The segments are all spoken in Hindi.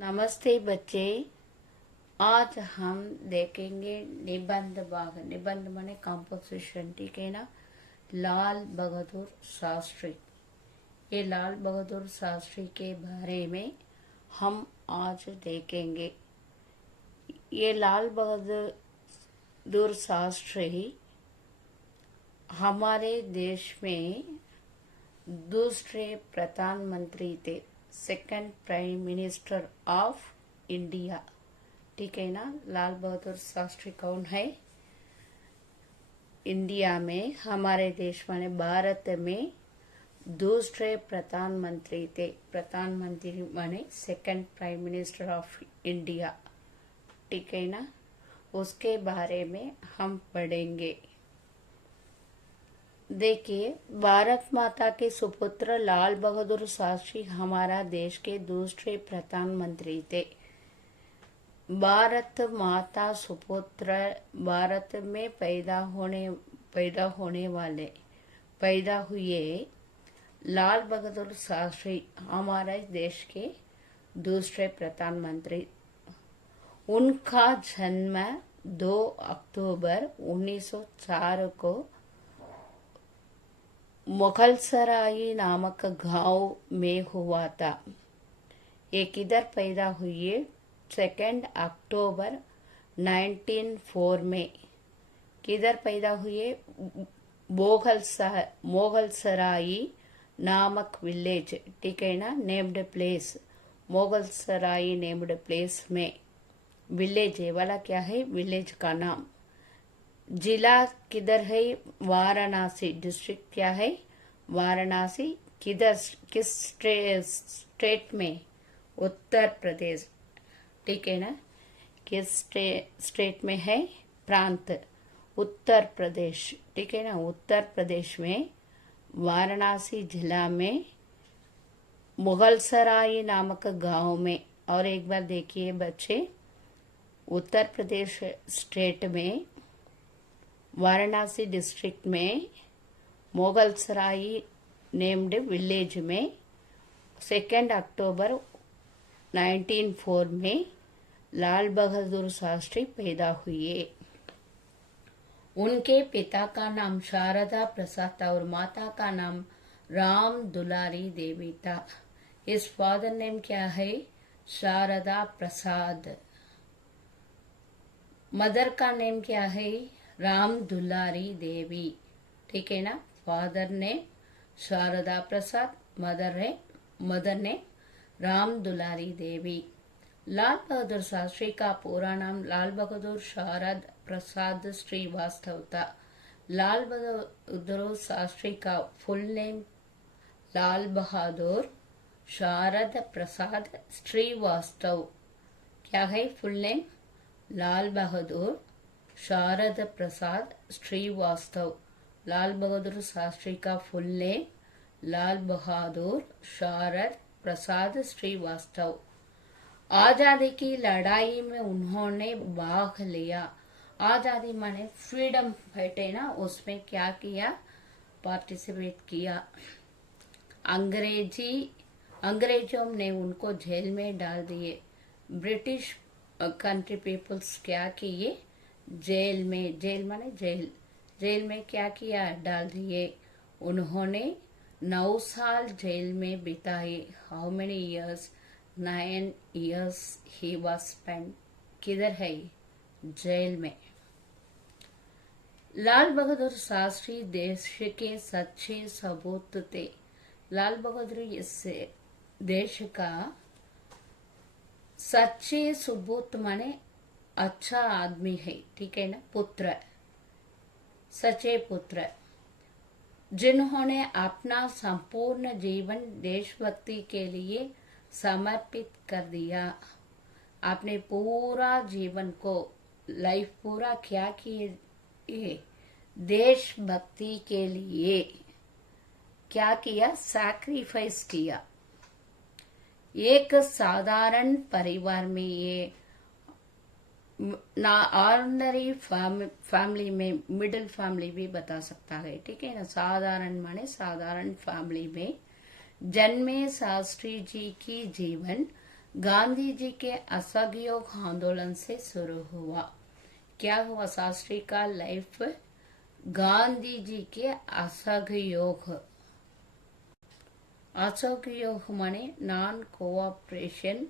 नमस्ते बच्चे। आज हम देखेंगे निबंध भाग। निबंध माने कंपोजिशन, ठीक है ना। लाल बहादुर शास्त्री, ये लाल बहादुर शास्त्री के बारे में हम आज देखेंगे। ये लाल बहादुर शास्त्री हमारे देश में दूसरे प्रधानमंत्री थे, second prime minister of India, ठीक है ना। लाल बहादुर शास्त्री कौन है? इंडिया में, हमारे देश माने भारत में दूसरे प्रधानमंत्री थे। प्रधानमंत्री माने second prime minister of India, ठीक है ना। उसके बारे में हम पढ़ेंगे। देखिए, भारत माता के सुपुत्र लाल बहादुर शास्त्री हमारा देश के दूसरे प्रधानमंत्री थे। भारत माता सुपुत्र, भारत में पैदा हुए लाल बहादुर शास्त्री हमारे देश के दूसरे प्रधानमंत्री। उनका जन्म 2 अक्टूबर 1904 को मुगलसराई नामक गांव में हुआ था। ये किधर पैदा हुए? 2 अक्टूबर 1904 में। किधर पैदा हुए? मोगलसराई नामक विलेज, ठीक है ना, नेम्ड प्लेस। मोगलसराई नेम्ड प्लेस में विलेज है वाला, क्या है विलेज का नाम। जिला किधर है? वाराणसी। डिस्ट्रिक्ट क्या है? वाराणसी। किधर, किस स्टेट में? उत्तर प्रदेश, ठीक है ना। किस स्टेट में है? प्रांत उत्तर प्रदेश, ठीक है ना। उत्तर प्रदेश में वाराणसी जिला में मुगलसराई नामक गांव में। और एक बार देखिए बच्चे, उत्तर प्रदेश स्टेट में वाराणसी डिस्ट्रिक्ट में मुगलसराई नेम्ड विलेज में 2 अक्टूबर 1904 में लाल बहादुर शास्त्री पैदा हुए। उनके पिता का नाम शारदा प्रसाद था और माता का नाम राम दुलारी देवी था। इस फादर नेम क्या है? शारदा प्रसाद। मदर का नेम क्या है? राम दुलारी देवी, ठीक है ना। फादर ने शारदा प्रसाद, मदर ने राम दुलारी देवी। लाल बहादुर शास्त्री का पूरा नाम लाल बहादुर शारद प्रसाद श्रीवास्तव था। लाल बहादुर शास्त्री का फुल नेम लाल बहादुर शारद प्रसाद श्रीवास्तव। क्या है फुल नेम? लाल बहादुर शारद प्रसाद श्रीवास्तव। लाल बहादुर शास्त्री का फुल नेम लाल बहादुर शारद प्रसाद श्रीवास्तव। आजादी की लड़ाई में उन्होंने भाग लिया। आजादी माने फ्रीडम फाइट है ना, उसमें क्या किया? पार्टिसिपेट किया। अंग्रेजों ने उनको जेल में डाल दिए। ब्रिटिश कंट्री पीपल्स क्या किए? जेल में क्या किया? डाल दिए। उन्होंने 9 साल जेल में बिताए। How many years? 9 years he was spent। किधर है? जेल में। लाल बहादुर शास्त्री देश के सच्चे सबूत थे। लाल बहादुर इस देश का सच्चे सबूत माने अच्छा आदमी है, ठीक है ना। पुत्र, सच्चे पुत्र, जिन्होंने अपना संपूर्ण जीवन देशभक्ति के लिए समर्पित कर दिया। आपने पूरा जीवन को, लाइफ पूरा क्या किए? देशभक्ति के लिए क्या किया? सैक्रिफाइस किया। एक साधारण परिवार में, ये ना ऑर्डिनरी फैमिली में, मिडिल फैमिली भी बता सकता है, ठीक है ना। साधारण माने साधारण फैमिली में जन्मे शास्त्री जी की जीवन गांधी जी के असहयोग आंदोलन से शुरू हुआ। क्या हुआ शास्त्री का लाइफ? गांधी जी के असहयोग, असहयोग माने नॉन कोऑपरेशन,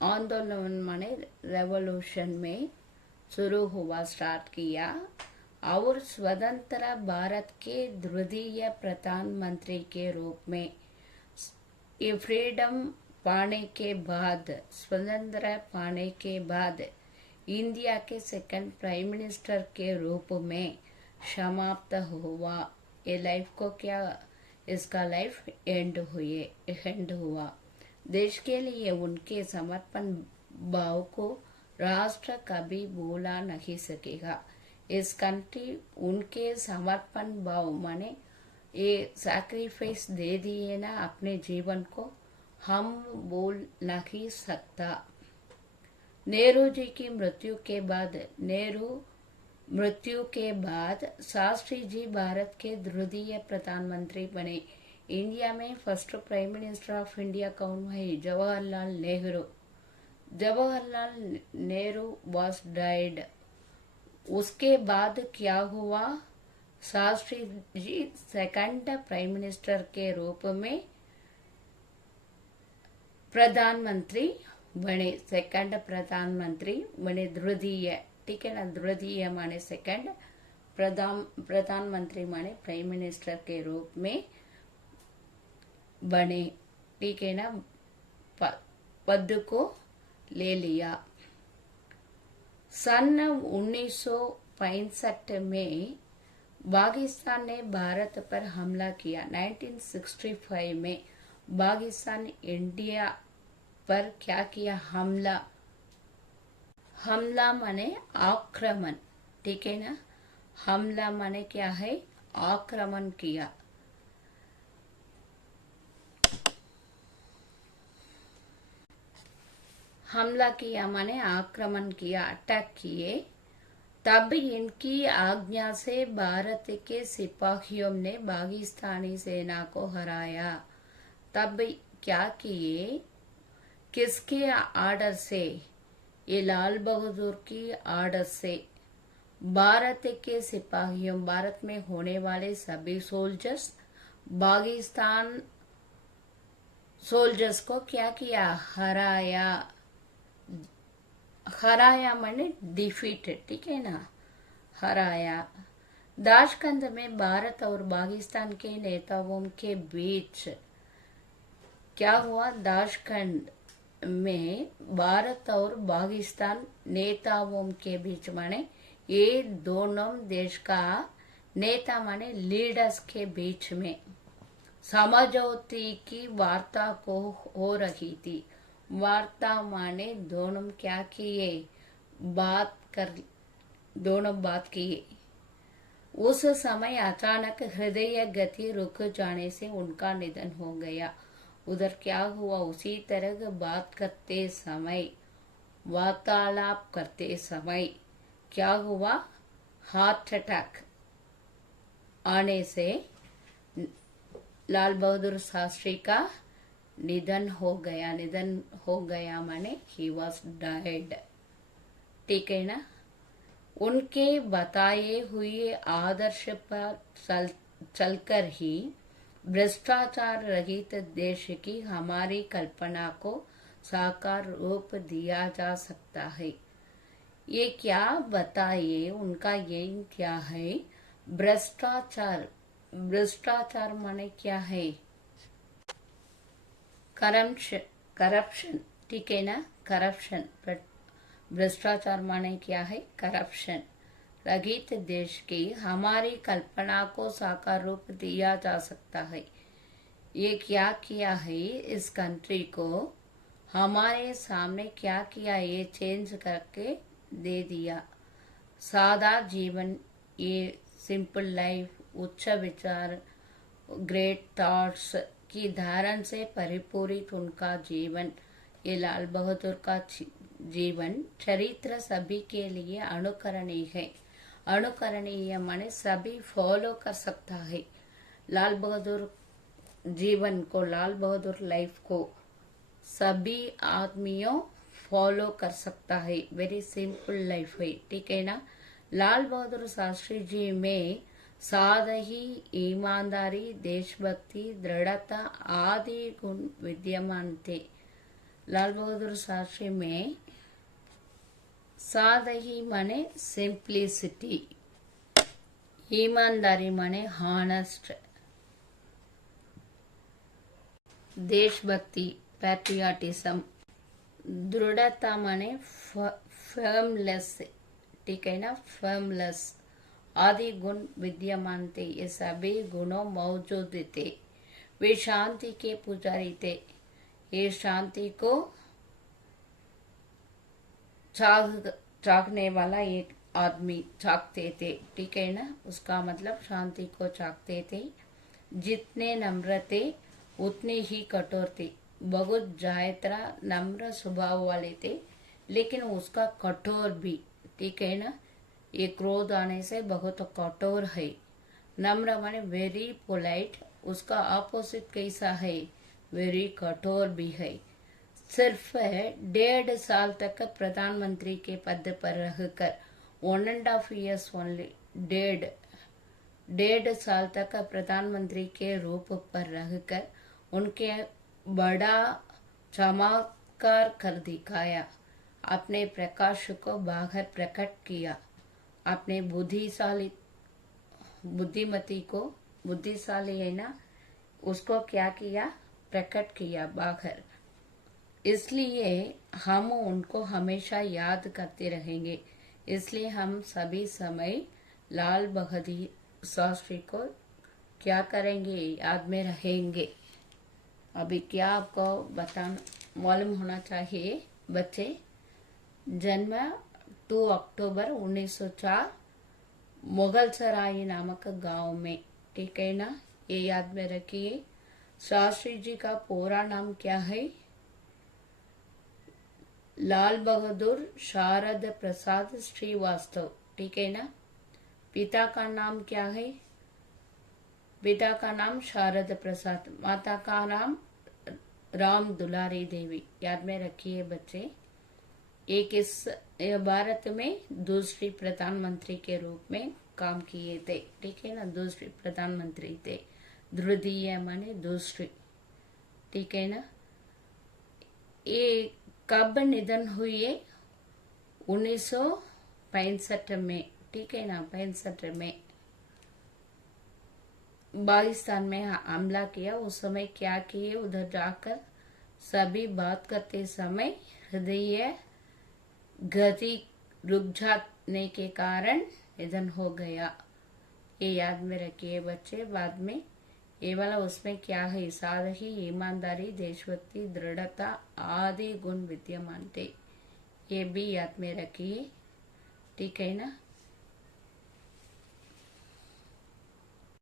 आंदोलन माने रेवोल्यूशन में शुरू हुआ, स्टार्ट किया। और स्वतंत्र भारत के द्वितीय प्रधानमंत्री के रूप में, ये फ्रीडम पाने के बाद, स्वतंत्र पाने के बाद इंडिया के सेकंड प्राइम मिनिस्टर के रूप में समाप्त हुआ। ये लाइफ को क्या, इसका लाइफ एंड हुआ। देश के लिए उनके समर्पण भाव को राष्ट्र कभी भूला नहीं सकेगा। इस कंट्री उनके समर्पण भाव माने ये सैक्रिफाइस दे दिए ना अपने जीवन को, हम भूल नहीं सकता। नेहरू जी की मृत्यु के बाद शास्त्री जी भारत के द्वितीय प्रधानमंत्री बने। इंडिया में first prime minister of India कौन है? जवाहरलाल नेहरू। Jawaharlal Nehru was died. उसके बाद क्या हुआ? Shastri ji second prime minister के रूप में प्रधानमंत्री बने, सेकंड प्रधानमंत्री बने, द्वितीय, ठीक है ना। द्वितीय माने सेकंड, प्रधानमंत्री माने प्राइम मिनिस्टर के रूप में बने, ठीक है ना। पद को ले लिया। सन 1965 में पाकिस्तान ने भारत पर हमला किया। 1965 में पाकिस्तान इंडिया पर क्या किया? हमला माने आक्रमण, ठीक है ना। हमला माने क्या है? आक्रमण किया। हमला किया माने आक्रमण किया, अटैक किए। तब इनकी आज्ञा से भारत के सिपाहियों ने पाकिस्तानी सेना को हराया। तब क्या किए? किसके आर्डर से? ये लाल बहादुर की आर्डर से। भारत के सिपाहियों, भारत में होने वाले सभी सोल्जर्स, पाकिस्तान सोल्जर्स को क्या किया? हराया। हराया माने डिफीटेड, ठीक है ना। हराया। ताशकंद में भारत और पाकिस्तान के नेताओं के बीच क्या हुआ? ताशकंद में भारत और पाकिस्तान नेताओं के बीच माने ये दोनों देश का नेता माने लीडर्स के बीच में समझौते की वार्ता को हो रही थी। वार्ता माने दोनों क्या किए? दोनों बात किए। उस समय अचानक हृदय गति रुक जाने से उनका निधन हो गया। उधर क्या हुआ? उसी तरह बात करते समय, वार्तालाप करते समय क्या हुआ? हार्ट अटैक आने से लाल बहादुर शास्त्री का निधन हो गया। निधन हो गया माने ही वॉज डाइड, ठीक है ना। उनके बताए हुए आदर्श पर चलकर ही भ्रष्टाचार रहित देश की हमारी कल्पना को साकार रूप दिया जा सकता है। ये क्या बताइए? उनका यही क्या है? भ्रष्टाचार। भ्रष्टाचार माने क्या है? करप्शन, ठीक है ना। करप्शन। भ्रष्टाचार माने क्या है? करप्शन रहित देश की हमारी कल्पना को साकार रूप दिया जा सकता है। ये क्या किया है? इस कंट्री को हमारे सामने क्या किया? ये चेंज करके दे दिया। सादा जीवन, ये सिंपल लाइफ, उच्च विचार, ग्रेट थॉट्स की धारण से परिपूरित उनका जीवन, ये लाल बहादुर का जीवन चरित्र सभी के लिए अनुकरणीय है। अनुकरणीय माने सभी फॉलो कर सकता है। लाल बहादुर जीवन को, लाल बहादुर लाइफ को सभी आदमियों फॉलो कर सकता है। वेरी सिंपल लाइफ है, ठीक है ना। लाल बहादुर शास्त्री जी में सादगी, ईमानदारी, देशभक्ति, दृढ़ता आदि गुण विद्यमान थे। लाल बहादुर शास्त्री में सादगी माने सिंप्लिसिटी, ईमानदारी माने हॉनेस्ट, देशभक्ति पैट्रियाटिज्म, दृढ़ता माने फर्मलेस, ठीक है ना, फर्मलेस आदि गुण विद्यमान थे। ये सभी गुणों मौजूद थे। वे शांति के पुजारी थे। ये शांति को चाहने वाला एक आदमी चाहते थे, ठीक है ना। उसका मतलब शांति को चाहते थे। जितने नम्र थे उतने ही कठोर थे। बहुत ज्यादा नम्र स्वभाव वाले थे, लेकिन उसका कठोर भी, ठीक है ना। ये क्रोध आने से बहुत कठोर है। नम्र माने वेरी पोलाइट, उसका ऑपोजिट कैसा है, वेरी कठोर भी है। सिर्फ 1.5 साल तक प्रधानमंत्री के पद पर रहकर, 1.5 years ओनली, 1.5 साल तक प्रधानमंत्री के रूप पर रहकर उनके बड़ा चमत्कार कर दिखाया। अपने प्रकाश को बाहर प्रकट किया। अपने बुद्धिमती को, बुद्धिशाली है ना, उसको क्या किया, प्रकट किया बाहर। इसलिए हम उनको हमेशा याद करते रहेंगे। इसलिए हम सभी समय लाल बहादुर शास्त्री को क्या करेंगे, याद में रहेंगे। अभी क्या आपको मालूम होना चाहिए बच्चे, जन्म 2 अक्टूबर 1904 मुगल सराय नामक गांव में, ठीक है ना। ये याद में रखिए। शास्त्री जी का पूरा नाम क्या है, लाल बहादुर शारद प्रसाद श्रीवास्तव, ठीक है ना। पिता का नाम क्या है, पिता का नाम शारद प्रसाद, माता का नाम राम दुलारी देवी। याद में रखिए बच्चे। एक इस भारत में दूसरी प्रधानमंत्री के रूप में काम किए थे, ठीक है ना। दूसरी प्रधानमंत्री थे। द्वितीय माने दूसरी, ठीक है ना। ये कब निधन हुए, 1965 में, ठीक है ना। 65 में पाकिस्तान में हमला किया। उस समय क्या किए, उधर जाकर सभी बात करते समय हृदय गति रुक जाने के कारण निधन हो गया। ये याद में रखिए बच्चे। बाद में ये वाला उसमें क्या है, सादगी, ईमानदारी, देशभक्ति, दृढ़ता आदि गुण विद्यमान थे। ये भी याद में रखिए, ठीक है ना।